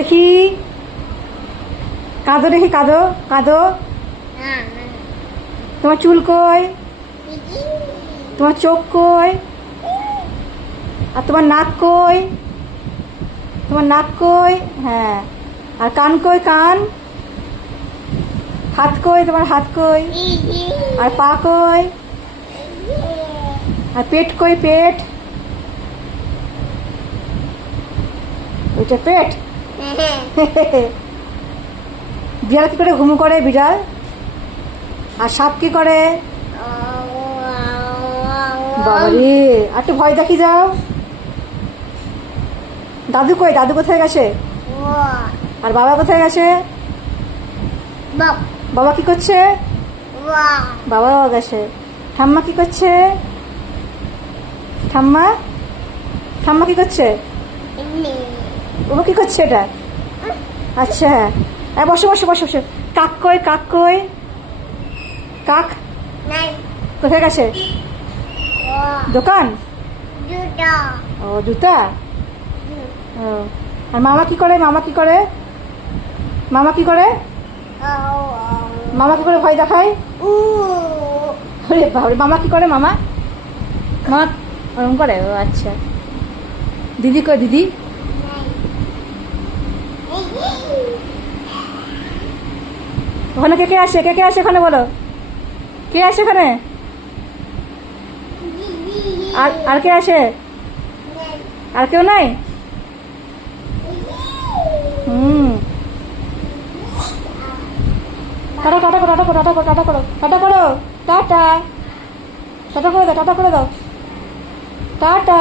দেখি, কাঁদো দেখি, কাঁদো কাঁদো। তোমার চুল কই? তোমার চোখ কই? আর তোমার নাক কই? তোমার নাক কই? হ্যাঁ। আর কান কই? কান। হাত কই? তোমার হাত কই? আর পা কই? আর পেট কই? পেট। ওইটা পেট। বিড়াল কি করে ঘুম করে? বিড়াল। আর সাপ কি করে? বাবারে, আর একটু ভয় দেখি দাও। দাদু কই? দাদু কোথায় গেছে? আর বাবা কোথায় গেছে? বাবা কি করছে? বাবাও গেছে। ঠাম্মা কি করছে? ঠাম্মা ঠাম্মা কি করছে? বাবা কি করছে এটা? আচ্ছা, বসো বসো বসো বসো। কাক কই? কাক কই? কাক কোথায় গেছে? দোকান। ও, জুতা। ও, আর মামা কি করে? মামা কি করে? মামা কি করে? মামা কি করে ভয় দেখায়? বাবা, মামা কি করে? মামা মামা ওরকম করে? ও আচ্ছা। দিদি কই? দিদি। ওখানে কে কে আসে? কে কে আসে ওখানে? বলো, কে আসে ওখানে? আর কে আসে? আর কেউ নাই? টাটা টাটা করো, টাটা করো, টাটা করো, টাটা করো, টাটা করো, টাটা টাটা করে দাও, টাটা করে দাও, টাটা।